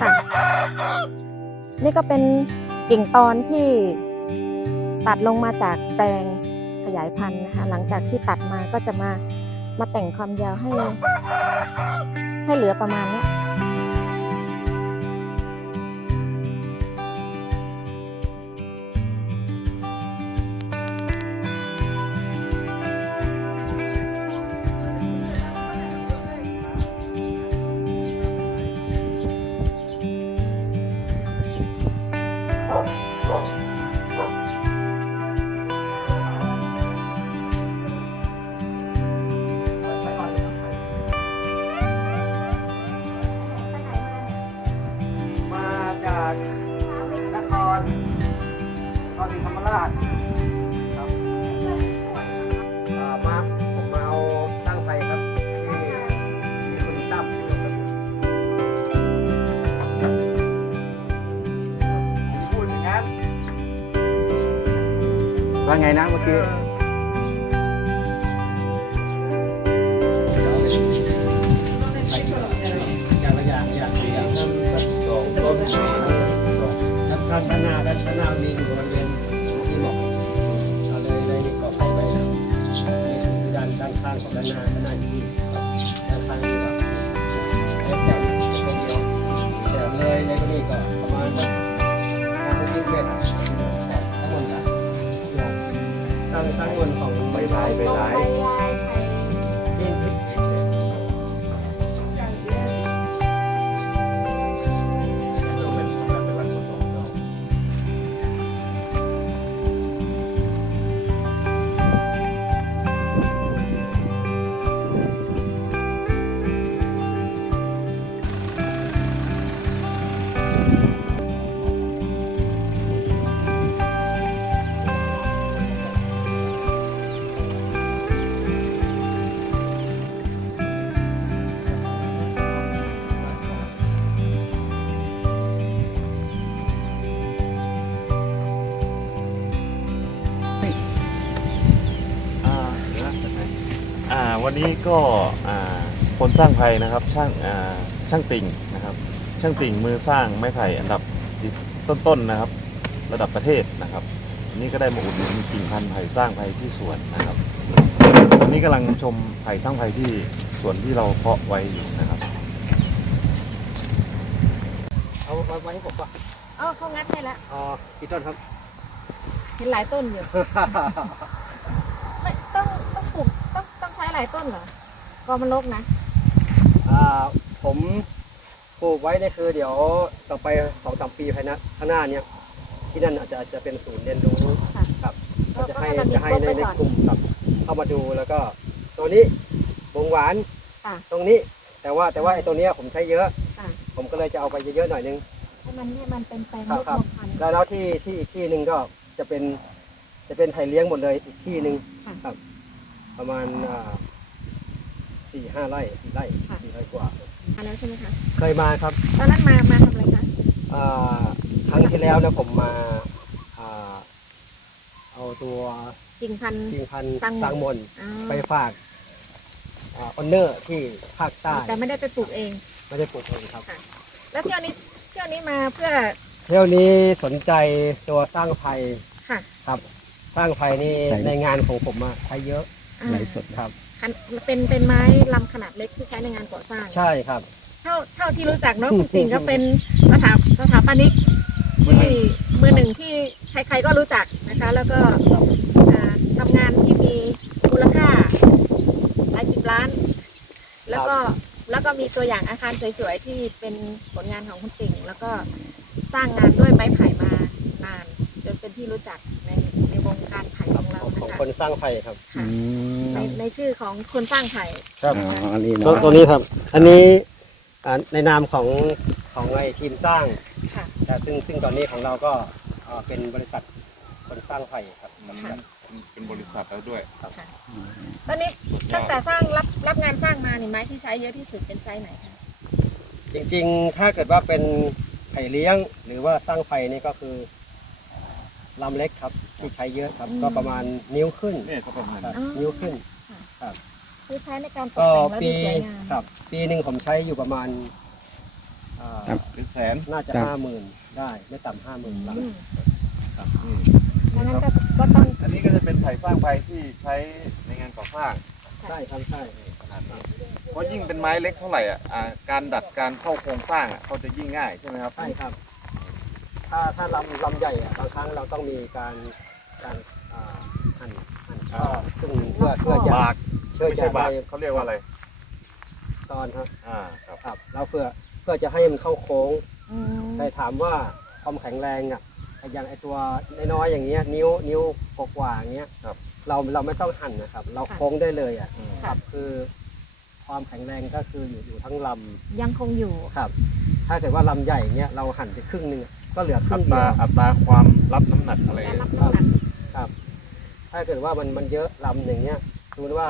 ค่ะนี่ก็เป็นกิ่งตอนที่ตัดลงมาจากแปลงขยายพันธุ์นะคะหลังจากที่ตัดมาก็จะมามาแต่งความยาวให้ ให้เหลือประมาณนี้ ว่าไงนะเมื่อกี้อย่างละอย่าย่างละอย่างสองต้นด้านด้านด้านหน้าด้านด้านหน้ามีอยู่บริเวณที่บอกเราเลยได้ก่อไฟไว้แล้วนี่คือด้านด้านข้างของด้านหน้าด้านหน้าอยู่ที่ด้านข้างนี่ครับแล้วแต่คนเดียวแต่เลยในตรณีก็ประมาณสักห้ากสิบเมตรทั้งหมดนะ สร้างสร้างวนของใบไม้ใบไม้ที่ วันนี้ก็อ่าคนสร้างไผ่นะครับช่างอ่าช่างติ่งนะครับ ช่างติ่งมือสร้างไม้ไผ่อันดับต้นๆนะครับ ระดับประเทศนะครับวันนี้ก็ได้มาอุดหนุนกิ่งพันธุ์ไผ่สร้างไผ่ที่สวนนะครับวันนี้กำลังชมไผ่สร้างไผ่ที่สวนที่เราเพาะไว้อยู่นะครับเอาไว้ไว้ให้ผมป่ะอ๋อเขางัดให้แล้วอ๋อกี่ต้นครับเห็นหลายต้นอยู่ ไม่ต้องต้องปลูกต้องต้องใช้ หลายต้นเหรอก็มันรกนะอ่าผมปลูกไว้เนี่ยคือเดี๋ยวต่อไปสองสามปีภายในข้างหน้าเนี่ยที่นั่นอาจจะอาจจะเป็นศูนย์เรียนรู้ค่ะ ครับก็ก็จะให้ก็ให้มันมีจะให้ในครบไว้ในก่อนกลุ่มครับเข้ามาดูแล้วก็ ตัวนี้บงหวานค่ะตรงนี้ แต่ว่าแต่ว่าไอ้ตัวเนี้ยผมใช้เยอะ ค่ะ ผมก็เลยจะเอาไปเยอะๆหน่อยนึง ให้มันให้มันเป็นแปลงครับลูกครับนกพันธุ์ แล้วแล้วที่ที่อีกที่หนึ่งก็จะเป็นจะเป็นไผ่เลี้ยงหมดเลยอีกที่หนึ่งค่ะ ครับ ประมาณอ่าสี่ห้าไร่สี่ไร่ค่ะ สี่ไร่กว่า มาแล้วใช่ไหมคะเคยมาครับตอนนั้นมามาทำอะไรคะอ่าครั้งที่แล้วเนี่ยผมมาอ่าเอาตัวกิ่งพันธุ์ กิ่งพันธุ์สร้างมนต์สร้างมนต์อ๋อไปฝากออนเนอร์ที่ภาคใต้แต่ไม่ได้ไปปลูกเอง ไม่ได้ปลูกเองครับค่ะแล้วเที่ยวนี้เที่ยวนี้มาเพื่อเที่ยวนี้สนใจตัวสร้างไผ่ค่ะ ครับ สร้างไผ่นี่ไผ่ในงานของผมอะใช้เยอะอ่า ไลฟ์สดครับ คันเป็นเป็นไม้ลำขนาดเล็กที่ใช้ในงานก่อสร้าง ใช่ครับเท่าเท่าที่รู้จักเนาะคุณปิ่งก็เป็นสถาสถาปนิกที่มือหนึ่งที่ใครๆก็รู้จักนะคะ แล้วก็อ่าทำงานที่มีมูลค่าหลายสิบล้าน แล้วก็แล้วก็มีตัวอย่างอาคารสวยๆที่เป็นผลงานของคุณปิ่ง แล้วก็สร้างงานด้วยไม้ไผ่มานาน จนเป็นที่รู้จักในใน วงการไผ่ของเราของนะคะคนสร้างไผ่ครับค่ะในในชื่อของคนสร้างไผ่ครับอ๋ออันนี้ตัวเนาะตัวนี้ครับ อันนี้อ่าในนามของของไอทีมสร้างค่ะ แต่ซึ่งซึ่งตอนนี้ของเราก็อ่าเป็นบริษัทคนสร้างไผ่ครับค่ะ เป็นบริษัทแล้วด้วยค่ะตอนนี้ตั้งแต่สร้างรับรับงานสร้างมานี่ไม้ที่ใช้เยอะที่สุดเป็นไซส์ไหนคะจริงๆ ถ้าเกิดว่าเป็นไผ่เลี้ยง หรือว่าสร้างไผ่นี่ก็คือลำเล็กครับ ที่ใช้เยอะครับ อืม ก็ประมาณนิ้วขึ้นเนี่ยก็ประมาณครับอ๋อนิ้วขึ้น คือใช้ในการตกก็แต่งแล้วปีดูสวยงามครับ ปีหนึ่งผมใช้อยู่ประมาณอ่าเป็นแสนน่าจะครับ ห้าหมื่นได้ ไม่ต่ำห้าหมื่นหลัง อืมครับนี่ดังนั้นก็ก็ต้อง อันนี้ก็จะเป็นไผ่สร้างไผ่ที่ใช้ในงานก่อสร้างใช่ครับใช่ขนาดนี้เพราะยิ่งเป็นไม้เล็กเท่าไหร่อะอ่าการดัดการเข้าโครงสร้างอะเขาจะยิ่งง่ายใช่ไหมครับ ใช่ครับ ถ้าถ้าลำลำใหญ่อะบางครั้งเราต้องมีการ การอ่าหั่นหั่นข้อซึ่งเพื่อเพื่อจะบากเพื่อไม่จะใช่บากได้เขาเรียกว่าอะไร ตอนครับอ่าครับ ครับแล้วเพื่อเพื่อจะให้มันเข้าโค้ง อืมแต่ถามว่าความแข็งแรงอะไอ้อย่างไอตัวน้อยๆอย่างเงี้ยนิ้วนิ้วกว่าๆอย่างเงี้ยครับ เราเราไม่ต้องหั่นนะครับ เราโค้งได้เลยอะอืมครับคือ ความแข็งแรงก็คืออยู่อยู่ทั้งลยังคงอยู่ำครับ ถ้าเกิดว่าลำใหญ่เงี้ยเราหั่นไปครึ่งหนึงอะก็เหลือคอัรึ่งตเดีรายวอัตราความรับน้ำหนักอะไรการเงี้ยรับน้ำหนัก ครับ ถ้าเกิดว่ามันมันเยอะลำอย่างเงี้ยสมมติว่า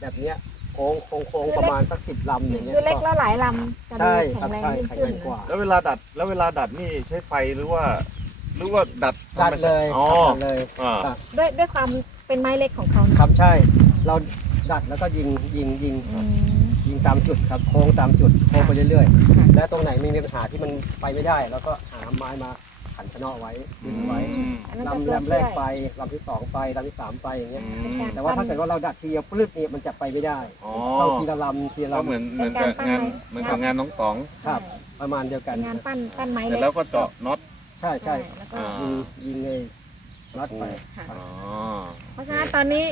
แบบเนี้ยโค้งโค้งโค้งประมาณสักสิบลำอย่างเงี้ยคือเล็กก็แล้วหลายลำจะดูใช่แข็ครับงแรงใช่ยิ่งแข็งขึ้แรน งกว่าแล้วเวลาดัดแล้วเวลาดัดนี่ใช้ไฟหรือว่า หรือว่าดัดดัดเลยอ๋อดัดเลยอ่าครับด้วยด้วยความเป็นไม้เล็กของเขานะครับใช่ เราดัดแล้วก็ยิงยิงยิงอืม ยิงตามจุดครับโค้งตามจุดโค้งไปเรื่อย ค่ะ ๆ และตรงไหนมีปัญหาที่มันไปไม่ได้เราก็หาไม้มา ขันชะเนาะไว้ดึงไว้อืมอันนั้นเป็นลำตัวลำช่แรวยกไปลำที่สองไปลำที่สามไปอย่างเงี้ย อืมแต่ว่าถ้าเกิดว่าเราดัดทีเดียวปลื้ดนี่มันจะไปไม่ได้อ๋อต้องทีละลำทีละก็ลำเหมือนเหมือนกับงานเหมือนกับงานน้องต๋อง ครับ ประมาณเดียวกัเป็นนงานปั้นปั้นไม้เสร็จเล็กแล้วก็เจาะน็อต ใช่ใช่แล้วก็อ่า ยิงยิงเลยน็อตไป ค่ะ อ๋อ เพราะฉะนั้นตอนนี้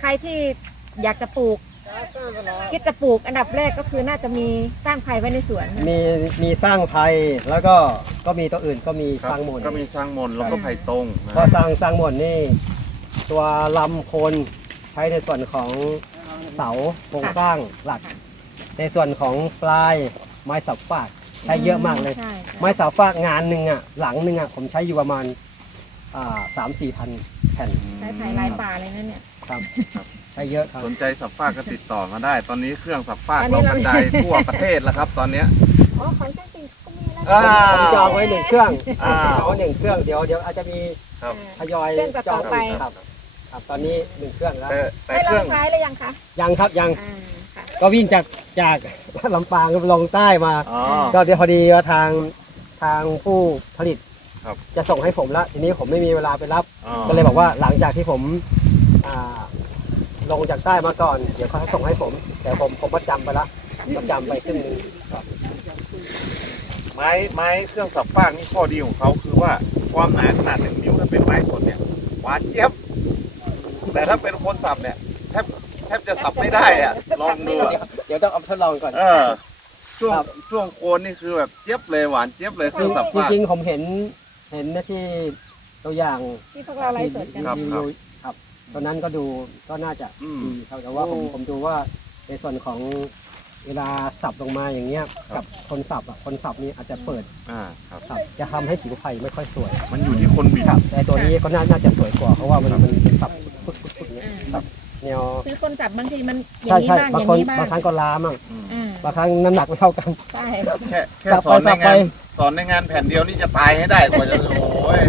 ใครที่อยากจะปลูก คิดจะปลูกอันดับแรกก็คือน่าจะมีสร้างไผ่ไว้ในสวนนะมีมีสร้างไผ่แล้วก็ก็มีตัวอื่นก็มีครับสร้างหมนก็มีสร้างมนต์แล้วก็ไผ่ตรงนะก็สร้างสร้างหมดนี่ตัวลำโคนใช้ในส่วนของเสาโครงสร้างหลัก ในส่วนของปลายไม้สับฟากใช้เยอะมากเลย ใช่ใช่ไม้สับฟากงานหนึ่งอะหลังหนึ่งอะผมใช้อยู่ประมาณอ่าสามสี่พันแผ่น ใช้ไผ่ลายป่าเลยนั่นเนี่ย ครับใช้เยอะครับสนใจสับฟากก็ติดต่อมาได้ ตอนนี้เครื่องสับฟากอันนี้เรากเราระจายทั่วประเทศแล้วครับ ตอนเนี้ยอ๋อขอนช่างติก็มีแล้วอ่า ผมจองไว้หนึ่งเครื่องอ้าวเอาหนึ่งเครื่องเดี๋ยวเดี๋ยวอาจจะมีครับทยอยเครื่องต่อๆไป ครับครับตอนนี้หนึ่งเครื่องแล้วแต่แต่ได้เคลรื่อองงใช้หรือยังคะยังครับยังอ่าค่ะก็วิ่งจากจาก ลำปางลงใต้มา อ๋อ ก็เดี๋ยวพอดีว่าทางทางผู้ผลิตครับ จะส่งให้ผมแล้วทีนี้ผมไม่มีเวลาไปรับ อ๋อก็เลยบอกว่าหลังจากที่ผมอ่า ลงจากใต้มาก่อน เดี๋ยวเขาให้ส่งให้ผมแต่ผมผมประจำไปละประจำไปครึ่งหนึงไม้ไม้เครื่องสับฟากนี่ข้อดีของเขาคือว่าความหนาขนาดหนึ่งนิ้วถ้าเป็นไม้สดเนี่ยหวานเจี๊ยบ แต่ถ้าเป็นคนสับเนี่ยแทบแทบจะสับไม่ได้อะลองดูอะเดี๋ยวต้องเอาทดลองก่อนเออช่วงครับช่วงโคนนี่คือแบบเจี๊ยบเลยหวานเจี๊ยบเลยเครื่องสับจฟากริงๆผมเห็นเห็นนะที่ตัวอย่างที่พวกเราไลฟ์สดกันครับรีวิวครับ ตอนนั้นก็ดูก็น่าจะอืม ดีครับแต่ว่าผมผมดูว่าในส่วนของเวลาสับลงมาอย่างเงี้ยครักับบคนสับอะคนสับนี่อาจจะเปิดอ่าครับ สับจะทำให้ผิวไผ่ไม่ค่อยสวยมันอยู่ที่คนบิด ครับแต่ตัวนี้ก็น่าน่าจะสวยกว่าเพราะว่ามันมันเป็นสับปึ๊กปึ๊กปึ๊กเนี้ยสับแนวคือคนจับบางทีมันอใช่ย่างนี้ใช่บ้างอบางย่างคนนี้บ้างบางครั้งก็ล้ามั่งอืมอ่าบางครั้งน้ำหนักไม่เท่ากัน ใช่แค่แค่สับสไปอนในสับไป งานสอนในงานแผ่นเดียวนี่จะตายให้ได้กว่าจะโอ้ย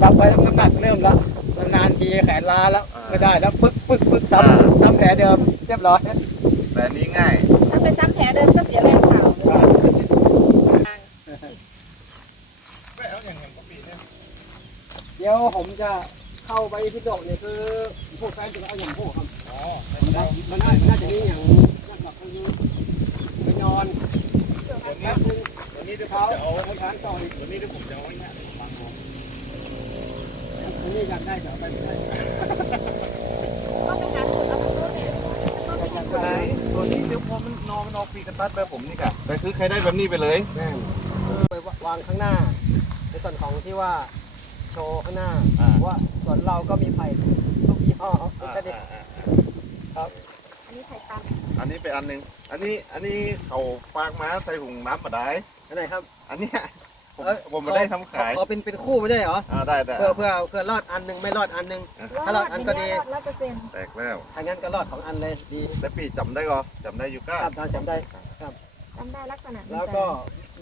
สับไปแล้วน้ำหนักเริ่มแล้วนานๆที แขนล้าแล้วอ่า ไม่ได้แล้วปึ๊กปึ๊กปึ๊กซ้อ่าำซ้ำแผลเดิมเรียบร้อยแต่อันนี้ง่าย ถ้าไปซ้ำแผลเดิมก็เสียแรงเปล่าเดี๋ยวผมจะเข้าไปที่โดกเนี่ยคือพวกแฟนจะเอาอย่างพวกครับอ๋อมันน่ามันน่าจะนี่อย่างนั่นแบบคือไปนอนเดี๋ยวนี้เดี๋ยวนี้ที่เขาเอาไปทานต่ออีกเดี๋ยวนี้ที่ผมจะเอาไว้เนี่ยอัน นี้อยากได้เดี๋ยวเอาไปไม่ได้ก็รู้เลยก็ไปหาสูตรไหนตัวนี้เดี๋ยวพอมันนอนมันออกปีกระตัดแบบผมนี่กะแต่คือใครได้แบบนี้ไปเลยแม่ไปวางข้างหน้า ในส่วนของที่ว่าโชว์ข้างหน้าว่าส่วนเราก็มีไผ่ทุกยี่ห้อชนิดครับ อันนี้ไข่ตันอันนี้เป็นอันหนึ่งอันนี้อันนี้เขาฟากม้าใส่ถุงน้ำมาได้อันไหนครับ อันเนี้ย ผมเอ้ย ผมไม่ได้ทำขายขอเป็นเป็นคู่ไม่ได้เหรอ อ่าได้แต่เพื่อเพื่อเพื่อรอดอันหนึงไม่รอดอันหนึง ถ้ารอดอันก็ดี ร้อยเปอร์เซ็นต์แตกแล้วถ้างั้นก็รอดสองอันเลยดีแต่ปีจำได้ก็จำได้อยู่ก็ครับจำได้ จำได้ลักษณะนี้แล้วก็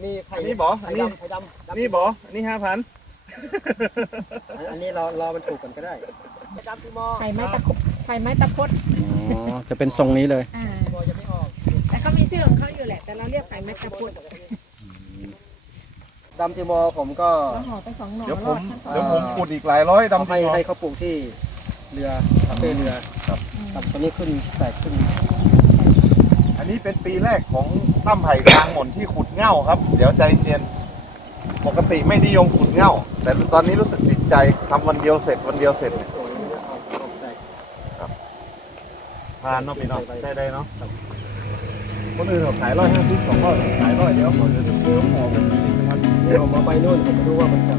มีไผ่อันนี้บออัไผ่นนี้ ดำไผ่ดำดำนี่บออันนี้ห้าพันอันอันนี้เรารอมันถูกกันก็ได้จำที่มอไข่ไม้ตะคบไข่ไม้ตะพดอ๋อจะเป็นทรงนี้เลย อ่ามอจะไม่ออกแต่เขามีชื่อของเขาอยู่แหละ แต่เราเรียกไข่ไม้ตะพด ดำที่มอผมก็แล้วห่อไปสองหน่อเดี๋ยวรผอมดทั้งสองเดี๋ยวผมขุดอีกหลายร้อยเอาดำให้ที่ให้เขาปลูกที่เรือคาเฟ่เรือครับครับตอนนี้ขึ้นแตกขึ้นอันนี้เป็นปีแรกของตั้มไผ่กลางหม่นที่ขุดเง่าครับ เดี๋ยวใจเย็นปกติไม่นิยมขุดเง่า แต่ตอนนี้รู้สึกติดใจทำวันเดียวเสร็จวันเดียวเสร็จเนี่ยสวยนะออกออกแตกทานเนาะพี่น้องได้ได้เนาะคนอื่นเขาขายร้อยห้าสิบสองร้อยขายร้อยเดียวขอจะเพิ่มหอมแบบนี้นิดนึงครับ เดี๋ยวผมเอาไปนู่นผมมาดูว่ามันจะ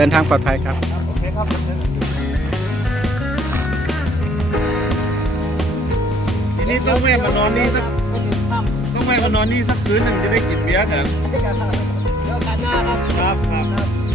เดินทางปลอดภัยครับ โอเคครับทีนี้ต้องแม่มานอนนี่สักต้องแม่มานอนนี่สักคืนหนึ่งจะได้กินเบียร์กันเดี๋ยวกันหน้าครับครับครับ